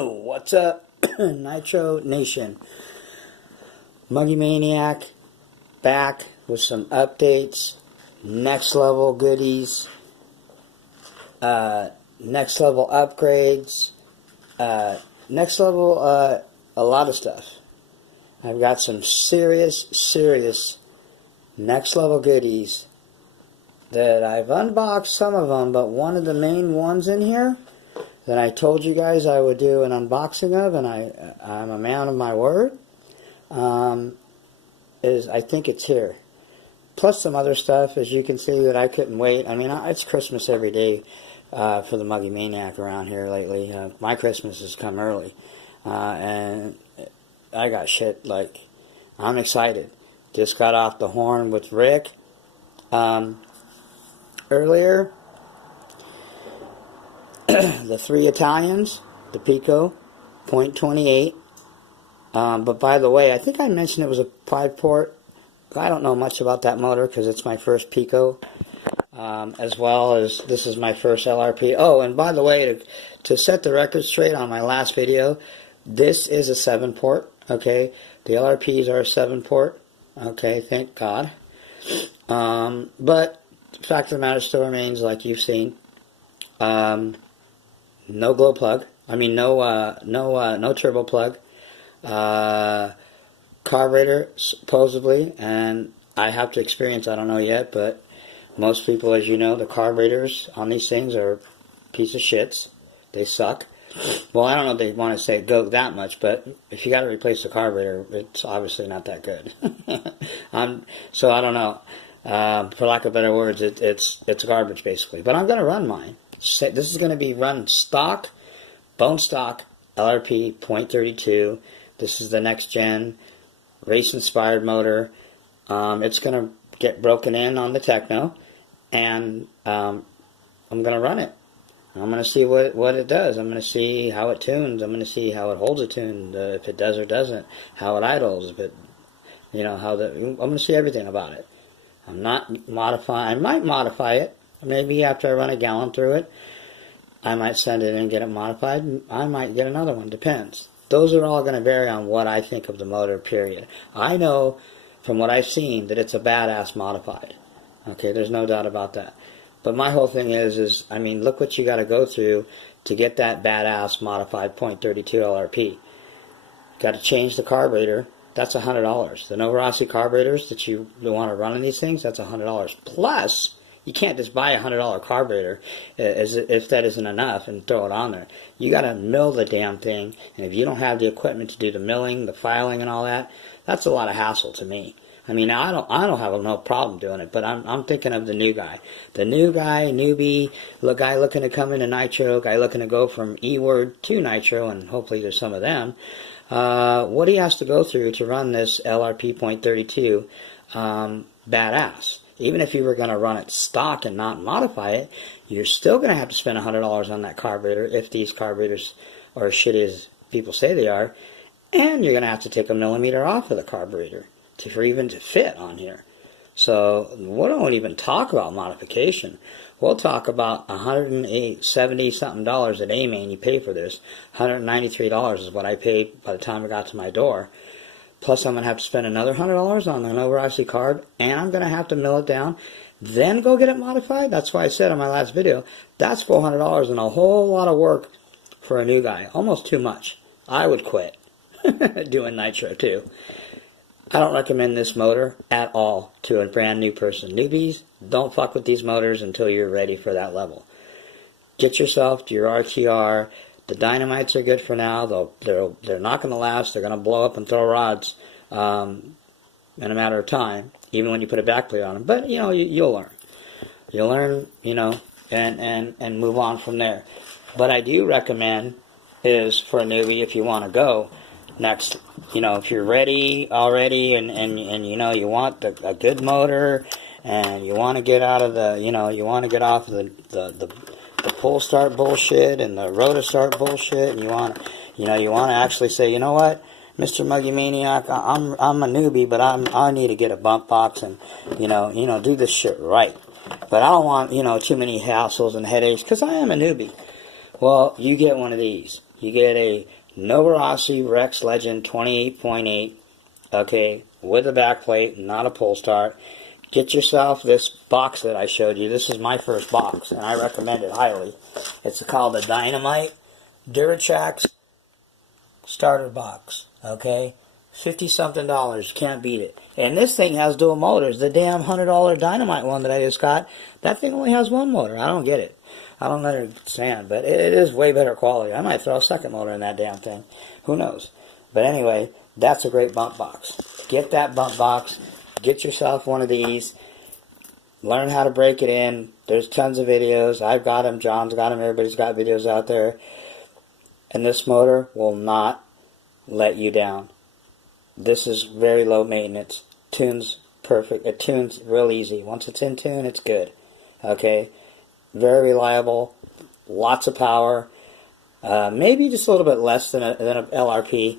What's up, Nitro Nation? Muggy Maniac back with some updates, next level goodies, next level upgrades, next level a lot of stuff. I've got some serious next level goodies that I've unboxed some of them, but one of the main ones in here that I told you guys I would do an unboxing of, and I'm a man of my word, is I think it's here. Plus some other stuff, as you can see, that I couldn't wait. I mean, it's Christmas every day for the Muggy Maniac around here lately. My Christmas has come early, and I got shit, like, I'm excited. Just got off the horn with Rick earlier. The 3 Italians, the Pico, .28. But by the way, I think I mentioned it was a 5-port. I don't know much about that motor because it's my first Pico, as well as this is my first LRP. Oh, and by the way, to set the record straight on my last video, this is a 7-port, okay? The LRPs are a 7-port, okay, thank God. But the fact of the matter still remains, like you've seen, no glow plug. I mean, no turbo plug. Carburetor, supposedly, and I have to experience, I don't know yet, but most people, as you know, the carburetors on these things are a piece of shits. They suck. Well, I don't know if they want to say go that much, but if you got to replace the carburetor, it's obviously not that good. So I don't know. For lack of better words, it's garbage, basically. But I'm going to run mine. This is going to be run stock, bone stock, LRP .32. This is the next gen race-inspired motor. It's going to get broken in on the Techno, and I'm going to run it. I'm going to see what it does. I'm going to see how it tunes. I'm going to see how it holds it tuned, if it does or doesn't, how it idles, if it, you know, I'm going to see everything about it. I'm not modifying. I might modify it. Maybe after I run a gallon through it, I might send it in and get it modified. I might get another one. Depends. Those are all going to vary on what I think of the motor, period. I know from what I've seen that it's a badass modified. Okay, there's no doubt about that. But my whole thing is I mean, look what you got to go through to get that badass modified .32 LRP. Got to change the carburetor. That's $100. The Novorossi carburetors that you want to run in these things, that's $100. Plus, you can't just buy a $100 carburetor as if that isn't enough and throw it on there. You got to mill the damn thing, and if you don't have the equipment to do the milling, the filing, and all that, that's a lot of hassle to me. I mean, I don't have no problem doing it, but I'm thinking of the new guy, newbie, guy looking to come into Nitro, guy looking to go from E-word to Nitro, and hopefully there's some of them. What he has to go through to run this LRP .32 badass. Even if you were going to run it stock and not modify it, you're still going to have to spend $100 on that carburetor if these carburetors are as shitty as people say they are. And you're going to have to take a millimeter off of the carburetor for even to fit on here. So we don't even talk about modification. We'll talk about $170 something at A-Main you pay for this. $193 is what I paid by the time I got to my door. Plus, I'm going to have to spend another $100 on the Novorossi card, and I'm going to have to mill it down, then go get it modified. That's why I said on my last video, that's $400 and a whole lot of work for a new guy. Almost too much. I would quit doing Nitro, too. I don't recommend this motor at all to a brand new person. Newbies, don't fuck with these motors until you're ready for that level. Get yourself to your RTR. The dynamites are good for now. They're not going to last. They're going to blow up and throw rods in a matter of time, even when you put a backplate on them. But, you know, you'll learn. You'll learn, you know, and move on from there. What I do recommend is for a newbie, if you want to go next, you know, if you're ready already and you know, you want a good motor and you want to get out of the, you know, you want to get off of the pull start bullshit and the rotor start bullshit, and you want to actually say, you know what, Mr. Muggy Maniac, I'm a newbie, but I need to get a bump box and you know do this shit right. But I don't want too many hassles and headaches because I am a newbie. Well, you get one of these. You get a Novarossi Rex Legend 28.8, okay, with a backplate, not a pull start. Get yourself this box that I showed you. This is my first box, and I recommend it highly. It's called the Dynamite Duratrax Starter Box, okay? $50-something, can't beat it. And this thing has dual motors. The damn $100 Dynamite one that I just got, that thing only has one motor. I don't get it. I don't understand, but it is way better quality. I might throw a second motor in that damn thing. Who knows? But anyway, that's a great bump box. Get that bump box. Get yourself one of these. Learn how to break it in. There's tons of videos. I've got them. John's got them. Everybody's got videos out there. And this motor will not let you down. This is very low maintenance. Tunes perfect. It tunes real easy. Once it's in tune, it's good. Okay? Very reliable. Lots of power. Maybe just a little bit less than a LRP.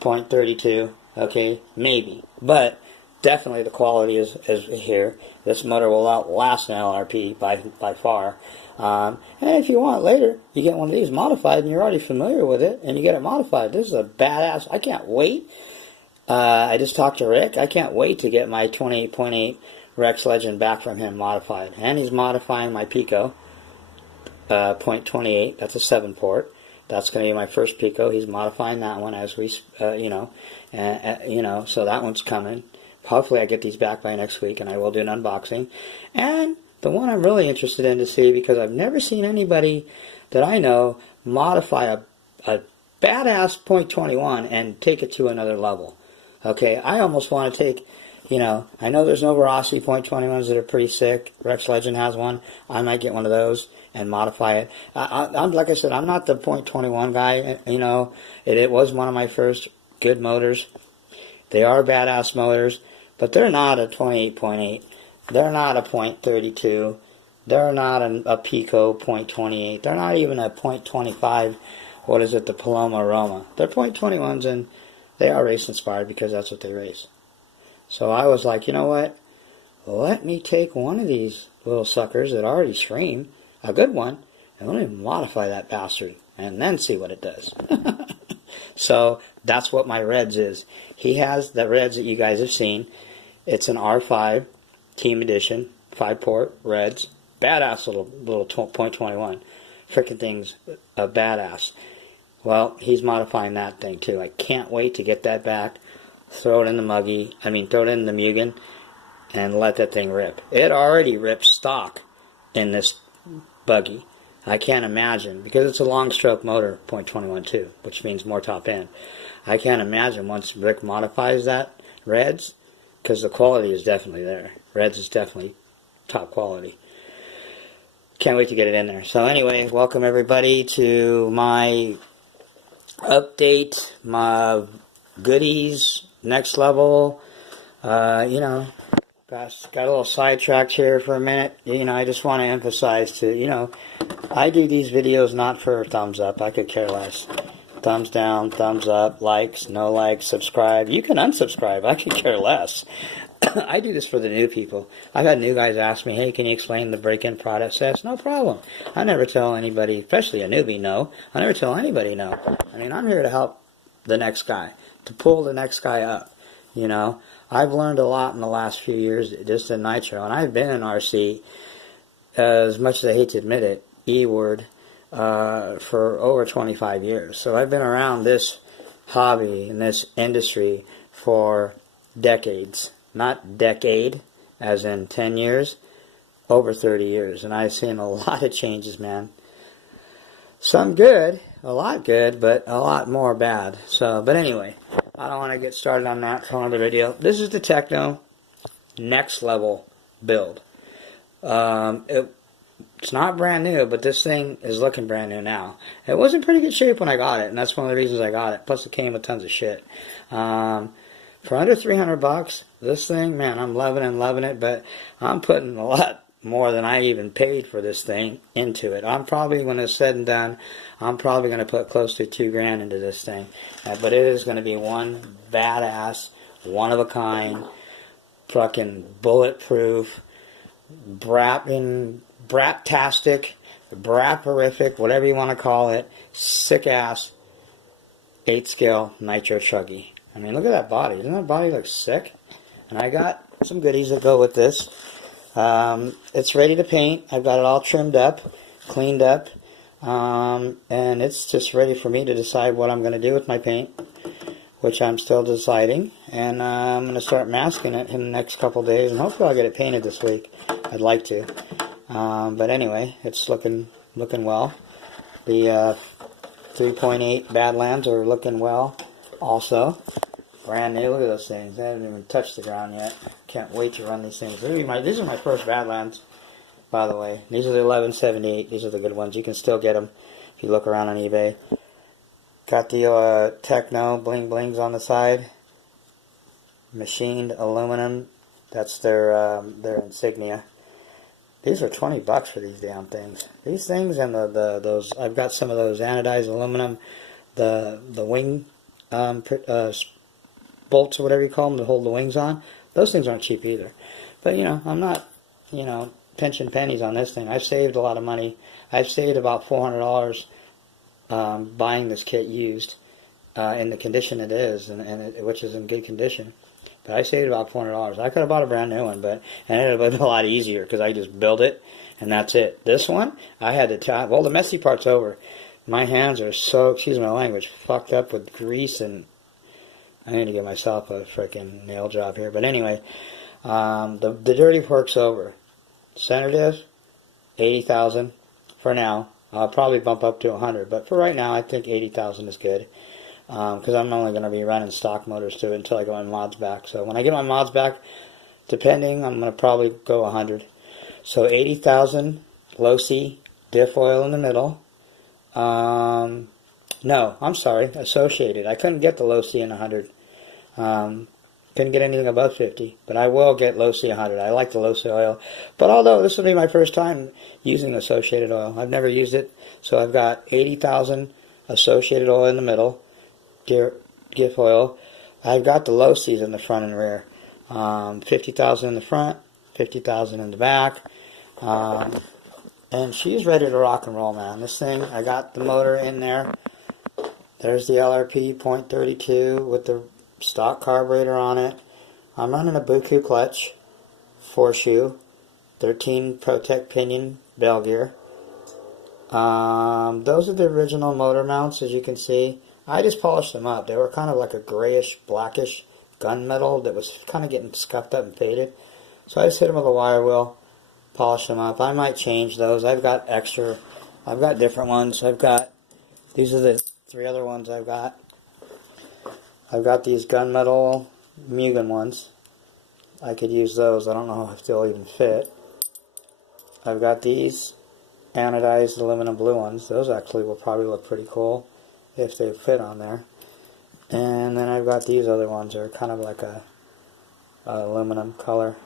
0.32. Okay? Maybe. But definitely the quality is here. This motor will outlast an LRP by far. And if you want later, you get one of these modified and you're already familiar with it and you get it modified. This is a badass. I can't wait. I just talked to Rick. I can't wait to get my 28.8 Rex Legend back from him modified. And he's modifying my Pico 0.28. That's a 7-port. That's going to be my first Pico. He's modifying that one as we, so that one's coming. Hopefully I get these back by next week and I will do an unboxing. And the one I'm really interested in to see, because I've never seen anybody that I know modify a badass .21 and take it to another level. Okay, I almost want to take, I know there's Novarossi .21s that are pretty sick. Rex Legend has one. I might get one of those and modify it. I'm like I said, I'm not the .21 guy. It was one of my first good motors. They are badass motors, but they're not a 28.8. They're not a .32. They're not a Pico .28. They're not even a .25. What is it? The Paloma Roma. They're .21s, and they are race inspired because that's what they race. So I was like, you know what? Let me take one of these little suckers that already scream, a good one, and let me modify that bastard, and then see what it does. So that's what my Reds is. He has the Reds that you guys have seen. It's an R5 Team Edition, 5-port Reds. Badass little .21. Frickin' thing's a badass. Well, he's modifying that thing too. I can't wait to get that back, throw it in the throw it in the Mugen, and let that thing rip. It already rips stock in this buggy. I can't imagine, because it's a long stroke motor, .21 too, which means more top end. I can't imagine once Rick modifies that Reds, because the quality is definitely there. Reds is definitely top quality. Can't wait to get it in there. So anyway, welcome everybody to my update, my goodies, next level. Got a little sidetracked here for a minute. I just want to emphasize to, I do these videos not for thumbs up. I could care less. Thumbs down, thumbs up, likes, no likes, subscribe. You can unsubscribe. I could care less. I do this for the new people. I've had new guys ask me, hey, can you explain the break-in process? No problem. I never tell anybody, especially a newbie, no. I never tell anybody no. I'm here to help the next guy, to pull the next guy up. I've learned a lot in the last few years just in Nitro, and I've been in RC, as much as I hate to admit it, E-word, for over 25 years. So I've been around this hobby and this industry for decades. Not decade, as in 10 years, over 30 years. And I've seen a lot of changes, man. Some good, a lot good, but a lot more bad. But anyway, I don't want to get started on that for another video. This is the Techno next level build. It's not brand new, but this thing is looking brand new now. It was in pretty good shape when I got it, and that's one of the reasons I got it. Plus, it came with tons of shit. For under $300, this thing, man, I'm loving it, but I'm putting a lot more than I even paid for this thing into it. I'm probably, when it's said and done, I'm probably going to put close to $2,000 into this thing. But it is going to be one badass, one-of-a-kind, fucking bulletproof, brat-tastic, braporific, whatever you want to call it, sick-ass 8-scale nitro chuggy. I mean, look at that body. Doesn't that body look sick? And I got some goodies that go with this. It's ready to paint. I've got it all trimmed up, cleaned up, and it's just ready for me to decide what I'm going to do with my paint, which I'm still deciding. And I'm going to start masking it in the next couple days, and hopefully I'll get it painted this week. I'd like to. But anyway, it's looking well. The 3.8 Badlands are looking well also. Brand new. Look at those things. They haven't even touched the ground yet. Can't wait to run these things. These are my first Badlands, by the way. These are the 1178. These are the good ones. You can still get them if you look around on eBay. Got the Techno bling blings on the side. Machined aluminum. That's their insignia. These are $20 for these damn things. These things and those. I've got some of those anodized aluminum. The wing bolts or whatever you call them to hold the wings on. Those things aren't cheap either. But I'm not pinching pennies on this thing. I've saved a lot of money. I've saved about $400 buying this kit used in the condition it is, which is in good condition. But I saved about $400. I could have bought a brand new one, and it would have been a lot easier because I just built it and that's it. This one, I had to well, the messy part's over. My hands are so, excuse my language, fucked up with grease, and I need to give myself a freaking nail job here. But anyway, the dirty work's over. Center diff, $80,000 for now. I'll probably bump up to $100,000, but for right now, I think $80,000 is good. Because I'm only going to be running stock motors to it until I get my mods back. So when I get my mods back, depending, I'm going to probably go $100,000. So $80,000, low C, diff oil in the middle. No, I'm sorry, associated. I couldn't get the low C in 100. Couldn't get anything above 50, but I will get low C 100. I like the low C oil. But although this will be my first time using associated oil, I've never used it. So I've got 80,000 associated oil in the middle. GIF oil. I've got the low C's in the front and rear. 50,000 in the front, 50,000 in the back. And she's ready to rock and roll, man. This thing, I got the motor in there. There's the LRP .32 with the stock carburetor on it. I'm running a Buku clutch, 4-shoe, 13 Protect pinion bell gear. Those are the original motor mounts, as you can see. I just polished them up. They were kind of like a grayish, blackish gunmetal that was kind of getting scuffed up and faded. So I just hit them with a wire wheel, polished them up. I might change those. I've got different ones. These are the 3 other ones I've got. I've got these gunmetal Mugen ones. I could use those. I don't know if they'll even fit. I've got these anodized aluminum blue ones. Those actually will probably look pretty cool if they fit on there. And then I've got these other ones that are kind of like a aluminum color.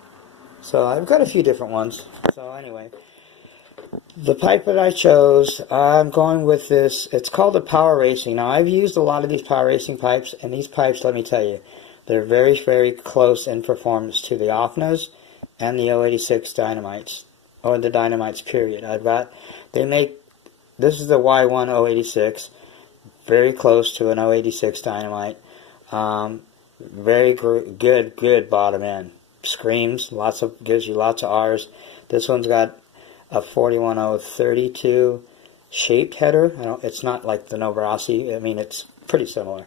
So I've got a few different ones. So anyway, the pipe that I chose, I'm going with this. It's called the Power Racing. Now I've used a lot of these Power Racing pipes, and these pipes, let me tell you, they're very, very close in performance to the OFNAs and the 086 Dynamites, or the Dynamites period. This is the Y1 086. Very close to an 086 Dynamite. Very good bottom end. Screams, gives you lots of R's. This one's got a 41032 shaped header. It's not like the Novarasi. I mean, it's pretty similar.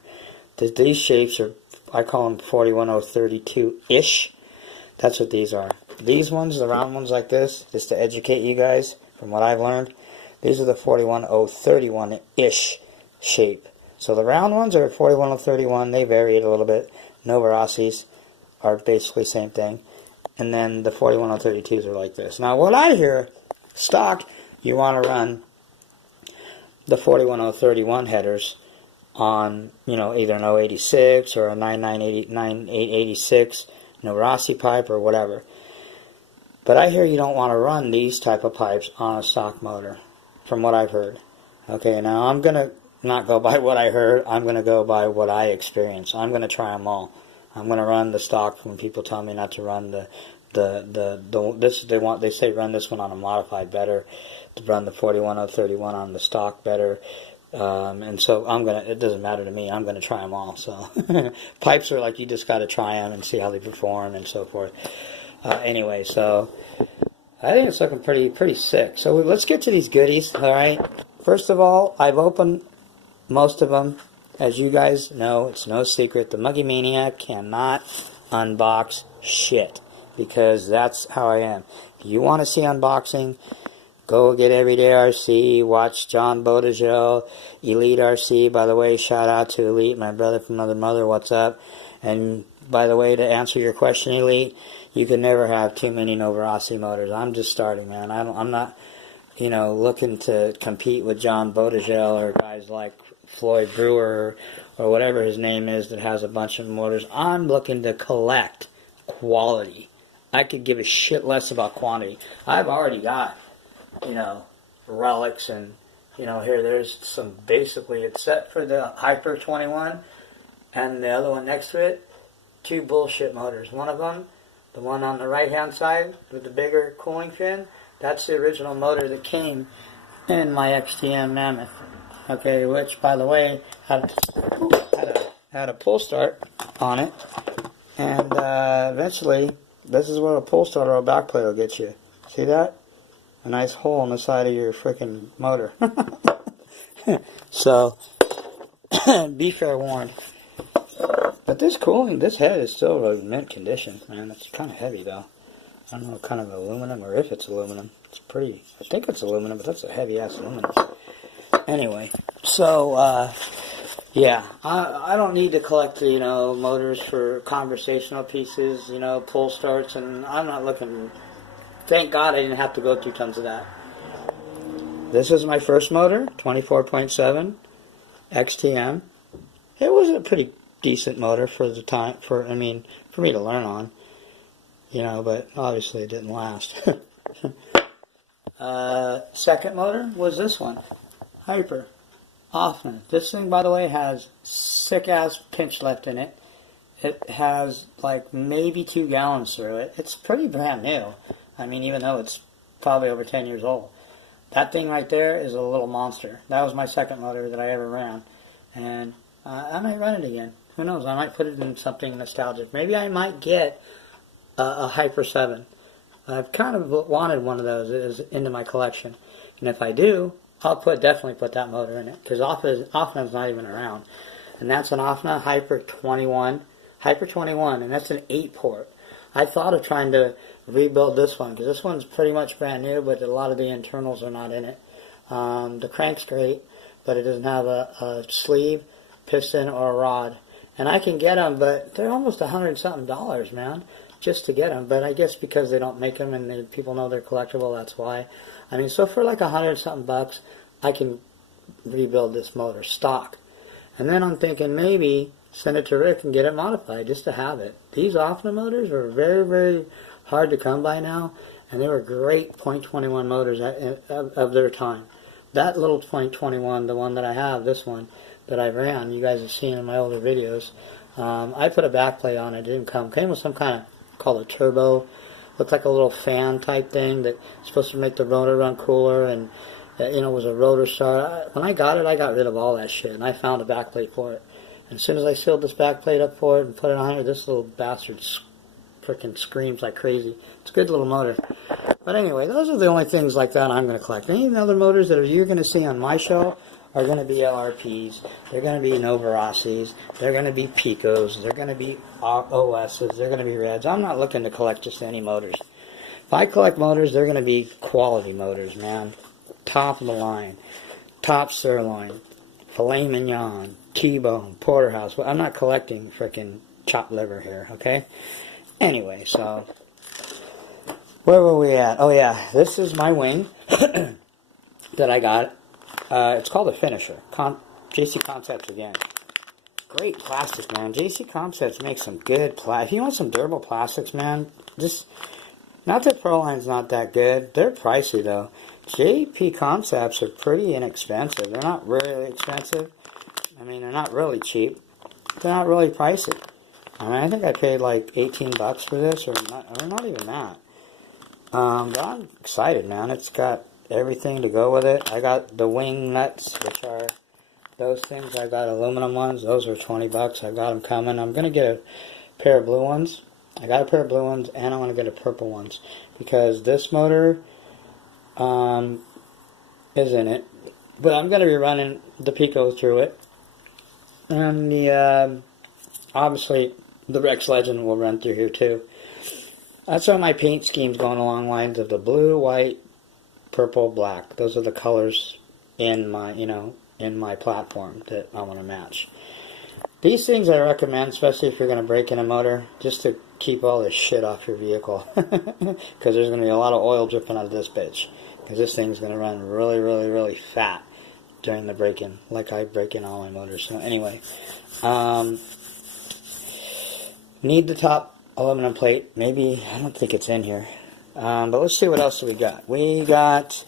These shapes are, I call them 41032-ish. That's what these are. These ones, the round ones like this, just to educate you guys from what I've learned, these are the 41031-ish shape. So the round ones are 41031. They vary it a little bit. Novarasis are basically the same thing. And then the 41032s are like this. Now what I hear, stock, you want to run the 41031 headers on, either an 086 or a 9886 Novarasi pipe or whatever. But I hear you don't want to run these type of pipes on a stock motor, from what I've heard. Okay, now I'm going to not go by what I heard. I'm going to go by what I experienced. I'm going to try them all. I'm going to run the stock when people tell me not to run the They say run this one on a modified better, to run the 41031 on the stock better. And so it doesn't matter to me, I'm gonna try them all. So pipes are like, you just gotta try them and see how they perform and so forth. Anyway, so I think it's looking pretty sick. So let's get to these goodies. All right, first of all, I've opened most of them. As you guys know, it's no secret, the Muggy Maniac cannot unbox shit, because that's how I am. If you want to see unboxing, go get Everyday RC, watch John Bodegel, Elite RC. By the way, shout out to Elite, my brother from another mother, what's up? And by the way, to answer your question, Elite, you can never have too many Novarossi motors. I'm just starting, man. I'm not, looking to compete with John Bodegel or guys like Floyd Brewer or whatever his name is that has a bunch of motors. I'm looking to collect quality. I could give a shit less about quantity. I've already got, relics and, there's some, basically, except for the Hyper 21 and the other one next to it, 2 bullshit motors. One of them, the one on the right hand side with the bigger cooling fin, that's the original motor that came in my XTM Mammoth. Okay, which, by the way, had a pull start on it, and eventually, this is what a pull start or a backplate will get you. See that? A nice hole in the side of your freaking motor. So, be fair warned. But this head is still really mint condition, man. It's kind of heavy, though. I don't know what kind of aluminum, or if it's aluminum. It's pretty, I think it's aluminum, but that's a heavy-ass aluminum. Anyway, so, yeah, I don't need to collect, motors for conversational pieces, pull starts, and I'm not looking, thank God I didn't have to go through tons of that. This is my first motor, 24.7 XTM. It was a pretty decent motor for the time, for me to learn on, but obviously it didn't last. Second motor was this one. Hyper. Hoffman. This thing, by the way, has sick-ass pinch lift in it. It has, like, maybe 2 gallons through it. It's pretty brand new. Even though it's probably over 10 years old. That thing right there is a little monster. That was my second motor that I ever ran. And I might run it again. Who knows? I might put it in something nostalgic. Maybe I might get a Hyper 7. I've kind of wanted one of those into my collection. And if I do, I'll definitely put that motor in it, because Offna's not even around. And that's an Offna Hyper 21, and that's an 8-port. I thought of trying to rebuild this one, because this one's pretty much brand new, but a lot of the internals are not in it. The crank's great, but it doesn't have a sleeve, piston, or a rod. And I can get them, but they're almost $100-something, man, just to get them. But I guess because they don't make them and people know they're collectible, that's why. So for like $100-something, I can rebuild this motor stock. And then I'm thinking maybe send it to Rick and get it modified just to have it. These Offna motors are very, very hard to come by now, and they were great .21 motors of their time. That little .21, the one that I have, this one that I ran, you guys have seen in my older videos, I put a backplate on it. It didn't come. Came with some kind of, called a turbo. Looked like a little fan type thing that's supposed to make the rotor run cooler, and it was a rotor start. When I got it, I got rid of all that shit, and I found a backplate for it. And as soon as I sealed this backplate up for it and put it on here, this little bastard freaking screams like crazy. It's a good little motor. But anyway, those are the only things like that I'm going to collect. Any of the other motors that you're going to see on my show are going to be LRPs. They're going to be Novarossis. They're going to be Picos. They're going to be OSs. They're going to be Reds. I'm not looking to collect just any motors. If I collect motors, they're going to be quality motors, man. Top of the line. Top sirloin. Filet mignon. T-bone. Porterhouse. Well, I'm not collecting frickin' chopped liver here, okay? Anyway, so where were we at? Oh, yeah. This is my wing that I got. It's called a Finisher. JC Concepts again. Great plastic, man. JC Concepts makes some good plastic. If you want some durable plastics, man, not that Proline's not that good. They're pricey, though. JP Concepts are pretty inexpensive. They're not really expensive. They're not really cheap. They're not really pricey. I mean, I think I paid like 18 bucks for this, or not even that. But I'm excited, man. It's got everything to go with it. I got the wing nuts, which are those things. I got aluminum ones. Those are 20 bucks. I got them coming. I'm going to get a pair of blue ones. I got a pair of blue ones, and I want to get a purple ones. Because this motor is in it. But I'm going to be running the Pico through it. And the obviously, the Rex Legend will run through here too. That's why my paint scheme's going along lines of the blue, white, purple, black. Those are the colors in my, in my platform that I want to match. These things I recommend, especially if you're going to break in a motor, just to keep all this shit off your vehicle. Because there's going to be a lot of oil dripping out of this bitch. Because this thing's going to run really, really, really fat during the break-in, like I break in all my motors. So anyway, need the top aluminum plate. Maybe, I don't think it's in here. But let's see what else we got. We got,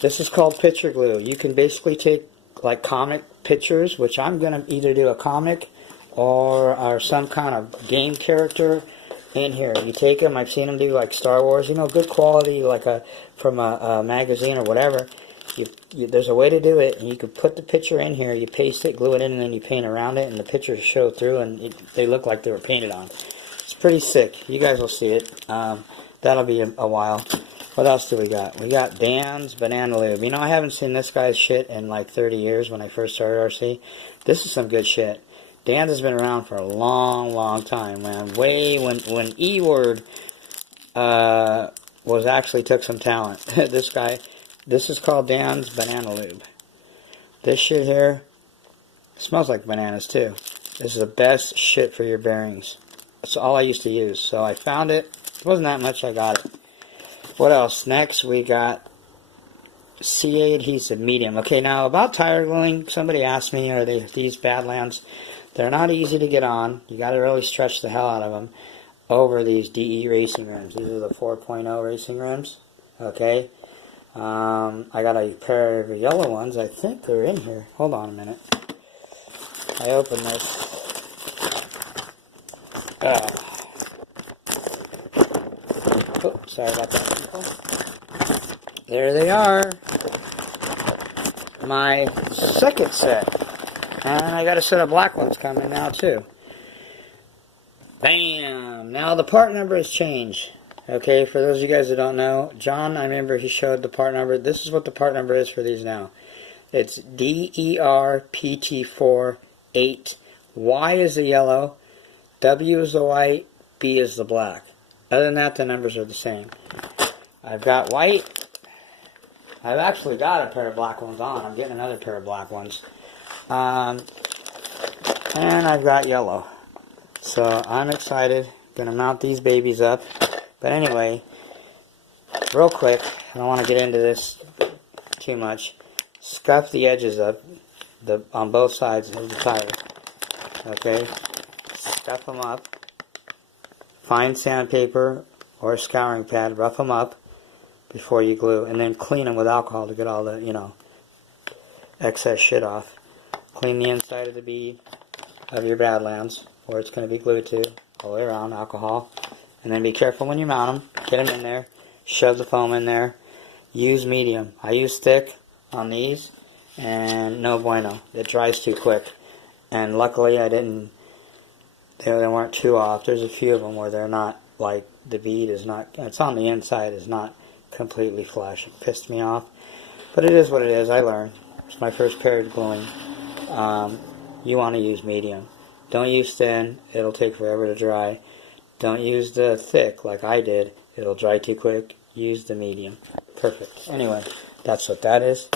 this is called picture glue. You can basically take like comic pictures, which I'm going to either do a comic or some kind of game character in here. You take them, I've seen them do like Star Wars, good quality, like from a magazine or whatever. There's a way to do it, and you can put the picture in here, you paste it, glue it in, and then you paint around it, and the pictures show through, and they look like they were painted on. It's pretty sick. You guys will see it. That'll be a while. What else do we got? We got Dan's Banana Lube. I haven't seen this guy's shit in like 30 years when I first started RC. This is some good shit. Dan's has been around for a long, long time, man. Way when E-Word took some talent. This is called Dan's Banana Lube. This shit here smells like bananas too. This is the best shit for your bearings. That's all I used to use. So I found it. It wasn't that much, I got it. What else? Next we got CA adhesive medium. Okay, now about tire gluing, somebody asked me, are these Badlands? They're not easy to get on. You got to really stretch the hell out of them over these DE racing rims. These are the 4.0 racing rims. Okay. I got a pair of yellow ones. I think they're in here. Hold on a minute. I opened this. Oh, sorry about that, people. There they are. My second set. And I got a set of black ones coming now, too. Bam! Now the part number has changed. Okay, for those of you guys that don't know, John, I remember he showed the part number. This is what the part number is for these now. It's DERPT48. Y is the yellow, W is the white, B is the black. Other than that, the numbers are the same. I've got white. I've actually got a pair of black ones on. I'm getting another pair of black ones. And I've got yellow. So I'm excited. Gonna mount these babies up. But anyway, real quick, I don't want to get into this too much. Scuff the edges up on both sides of the tire. Okay? Scuff them up. Find sandpaper or a scouring pad. Rough them up before you glue. And then clean them with alcohol to get all the, excess shit off. Clean the inside of the bead of your Badlands where it's going to be glued to. All the way around, alcohol. And then be careful when you mount them. Get them in there. Shove the foam in there. Use medium. I use thick on these. And no bueno. It dries too quick. And luckily I didn't. They weren't too off. There's a few of them where they're not, like, the bead is not, it's on the inside, is not completely flush. It pissed me off. But it is what it is. I learned. It's my first pair of gluing. You want to use medium. Don't use thin. It'll take forever to dry. Don't use the thick like I did. It'll dry too quick. Use the medium. Perfect. Anyway, that's what that is.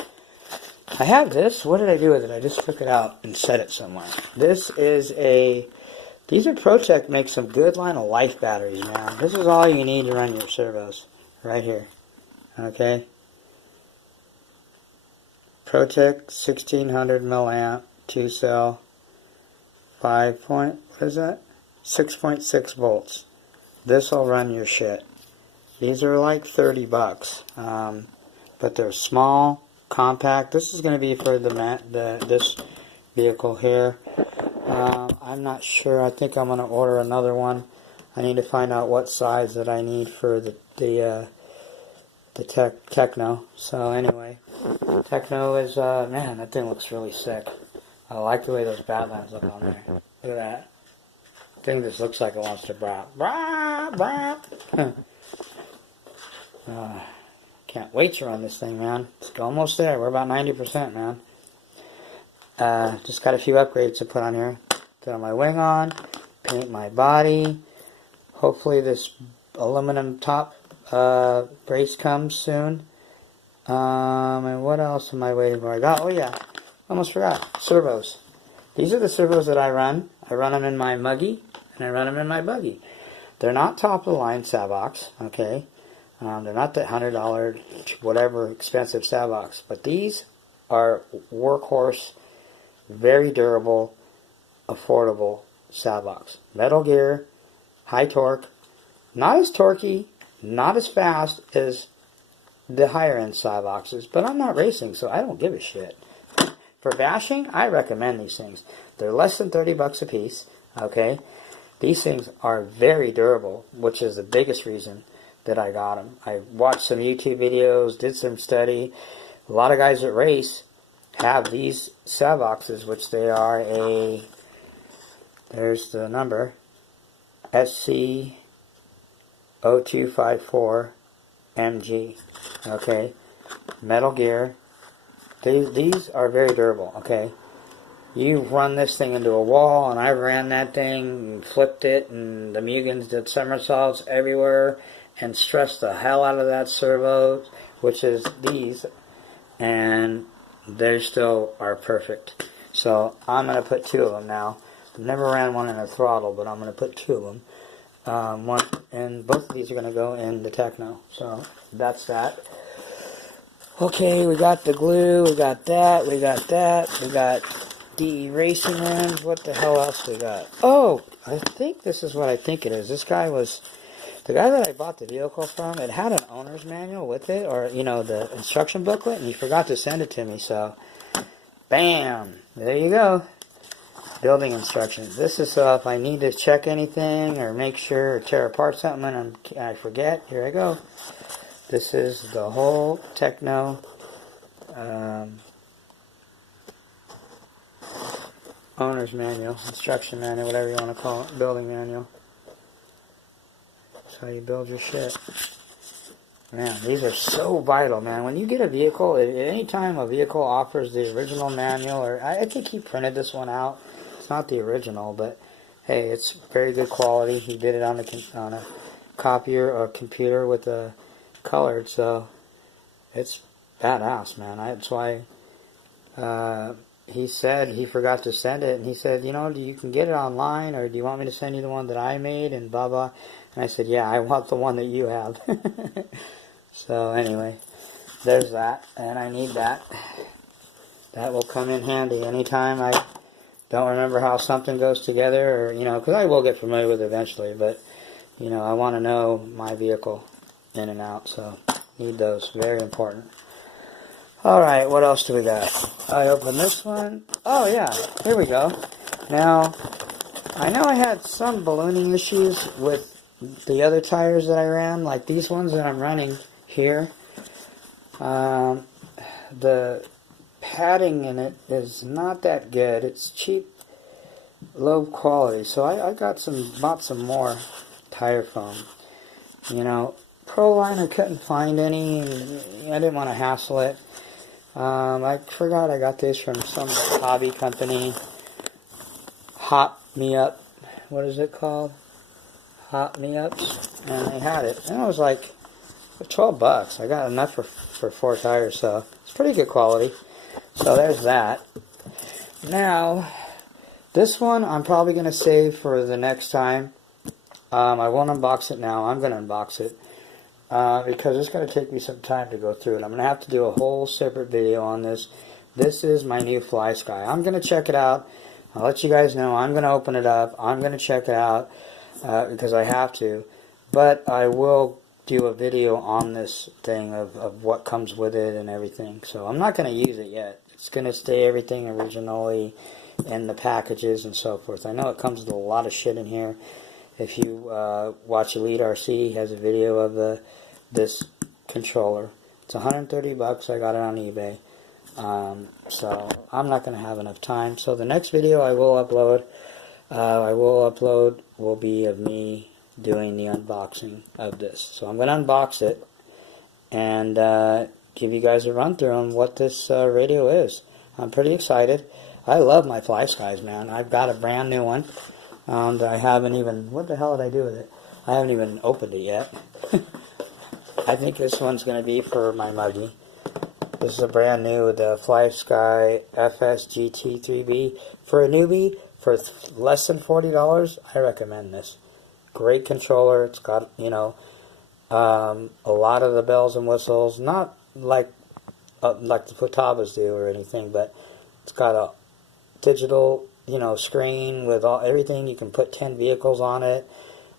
I have this. What did I do with it? I just took it out and set it somewhere. This is these are ProTech, make some good line of life batteries, man. This is all you need to run your servos. Right here. Okay? ProTech 1600 milliamp 2-cell 6.6 volts. This will run your shit. These are like 30 bucks. But they're small, compact. This is going to be for this vehicle here. I'm not sure. I think I'm going to order another one. I need to find out what size that I need for the Techno. So anyway, Techno is, man, that thing looks really sick. I like the way those Badlands look on there. Look at that. Thing just looks like it wants to brap. Brap, brap. Can't wait to run this thing, man. It's almost there. We're about 90%, man. Just got a few upgrades to put on here. Put my wing on, paint my body. Hopefully this aluminum top brace comes soon. And what else am I waiting for? Oh yeah, almost forgot. Servos. These are the servos that I run. I run them in my Muggy, and I run them in my Buggy. They're not top of the line Savox, okay? They're not that $100, whatever, expensive Savox. But these are workhorse, very durable, affordable Savox. Metal gear, high torque, not as torquey, not as fast as the higher end Savoxes, but I'm not racing, so I don't give a shit. For bashing, I recommend these things. They're less than $30 a piece, okay? These things are very durable, which is the biggest reason that I got them. I watched some YouTube videos, did some study. A lot of guys that race have these Savoxes, which they are a, there's the number, SC0254MG, okay? Metal gear. These are very durable, okay? You run this thing into a wall, and I ran that thing and flipped it, and the Mugans did somersaults everywhere and stressed the hell out of that servo, which is these, and they still are perfect. So I'm going to put two of them now. I've never ran one in a throttle, but I'm going to put two of them. One, and both of these are going to go in the Techno. So that's that. Okay, we got the glue, we got that, we got DE racing rims. What the hell else we got? Oh, I think this is what I think it is. This guy was, the guy that I bought the vehicle from, it had an owner's manual with it, or, you know, the instruction booklet, and he forgot to send it to me, so, bam, there you go. Building instructions. This is so if I need to check anything, or make sure, or tear apart something, and I forget, here I go. This is the whole Techno owner's manual, instruction manual, whatever you want to call it, building manual. That's how you build your shit. Man, these are so vital, man. When you get a vehicle, at any time a vehicle offers the original manual, or I think he printed this one out. It's not the original, but hey, it's very good quality. He did it on a copier or computer with a colored, so it's badass, man. That's why he said he forgot to send it, and he said, you know, you can get it online, or do you want me to send you the one that I made, and blah blah. And I said, yeah, I want the one that you have. So anyway, there's that, and I need that. That will come in handy anytime I don't remember how something goes together, or, you know, because I will get familiar with it eventually, but, you know, I want to know my vehicle in and out, so need those. Very important. Alright, what else do we got? I open this one. Oh yeah, here we go. Now, I know I had some ballooning issues with the other tires that I ran, like these ones that I'm running here. The padding in it is not that good. It's cheap, low quality. So I bought some more tire foam. You know, Proline, I couldn't find any, and I didn't want to hassle it. I forgot I got this from some hobby company. Hot Me Up. What is it called? Hot Me Ups. And they had it. And it was like $12. I got enough for 4 tires, so it's pretty good quality. So there's that. Now, this one I'm probably going to save for the next time. I won't unbox it now. I'm going to unbox it. Because it's going to take me some time to go through it. I'm going to have to do a whole separate video on this. This is my new Fly Sky. I'm going to check it out. I'll let you guys know. I'm going to open it up. I'm going to check it out because I have to. But I will do a video on this thing of what comes with it and everything. So I'm not going to use it yet. It's going to stay everything originally and the packages and so forth. I know it comes with a lot of shit in here. If you watch Elite RC, he has a video of this controller. It's $130. I got it on eBay. So I'm not going to have enough time. So the next video I will upload, will be of me doing the unboxing of this. So I'm going to unbox it and give you guys a run through on what this radio is. I'm pretty excited. I love my Fly Skies, man. I've got a brand new one. I haven't even, what the hell did I do with it? I haven't even opened it yet. I think this one's going to be for my muggy. This is a brand new, the Fly Sky FS-GT3B. For a newbie, for less than $40, I recommend this. Great controller. It's got, you know, a lot of the bells and whistles. Not like the Futabas do or anything, but it's got a digital, you know, screen with everything. You can put 10 vehicles on it.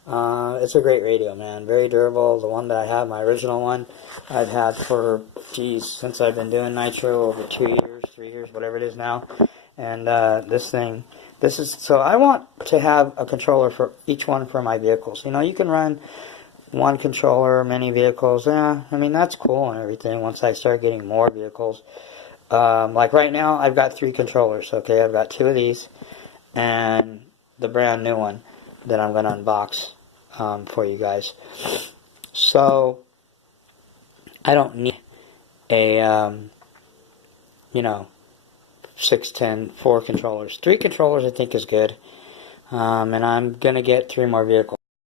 It's a great radio, man. Very durable. The one that I have, my original one, I've had for, geez, since I've been doing Nitro, over 2 years, 3 years, whatever it is now. And so I want to have a controller for each one for my vehicles. You know, you can run one controller, many vehicles. Yeah, I mean, that's cool and everything once I start getting more vehicles. Like right now, I've got 3 controllers, okay? I've got 2 of these and the brand new one that I'm going to unbox for you guys. So, I don't need a, you know, 6, 10, 4 controllers. 3 controllers I think is good. And I'm going to get 3 more vehicles.